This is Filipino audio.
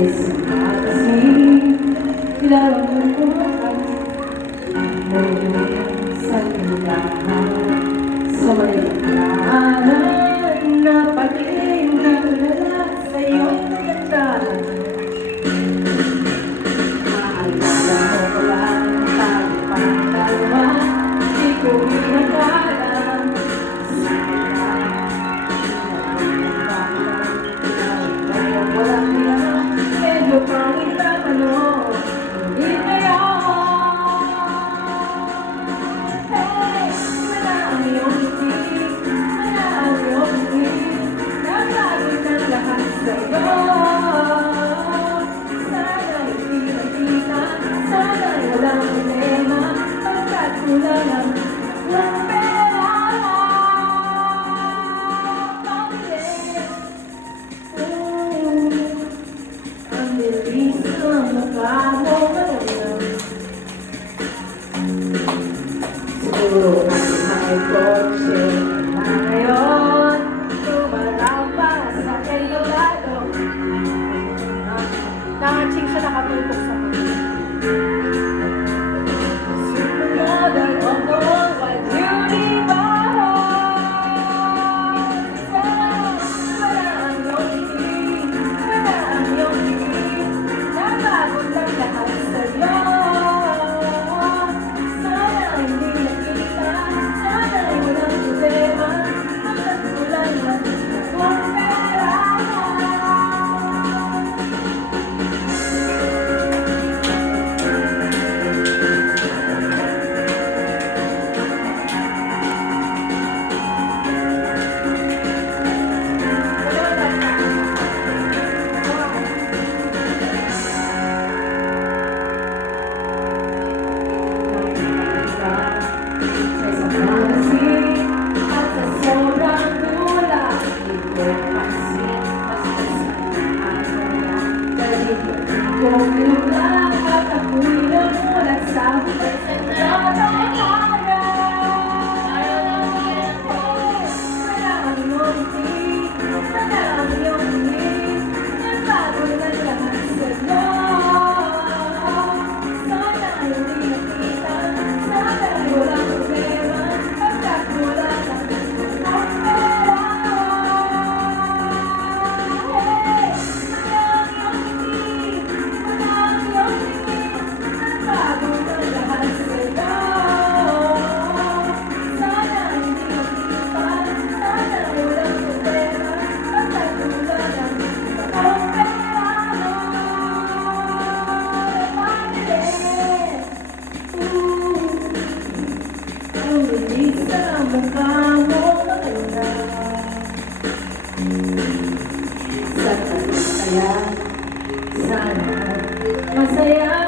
Sa may araw na pag-ibig na ulala sa iyong nagandaan. Maalala mo ba ang tayo pang dalawa? Di ko inakala. Walang tira, medyo pangit na tanong. Hindi kaya siguro ay kotse na ngayon tumaraw pa sa Eldorado. Nakatsing siya nakatutok sa mga supermodel of the world, why beauty wala ang iyong tingin, nabagod lang lahat sa'yo. Kung inulang at ako'y namulat sa pagsagrada kaya wala ang iyong tingin, wala ang iyong tingin, nagbago na lahat sa'yo. Sana ay hindi nakita, sana ay walang problema, pagkat wala lang ang pera. Mukha mo maganda sa kaya sana masaya.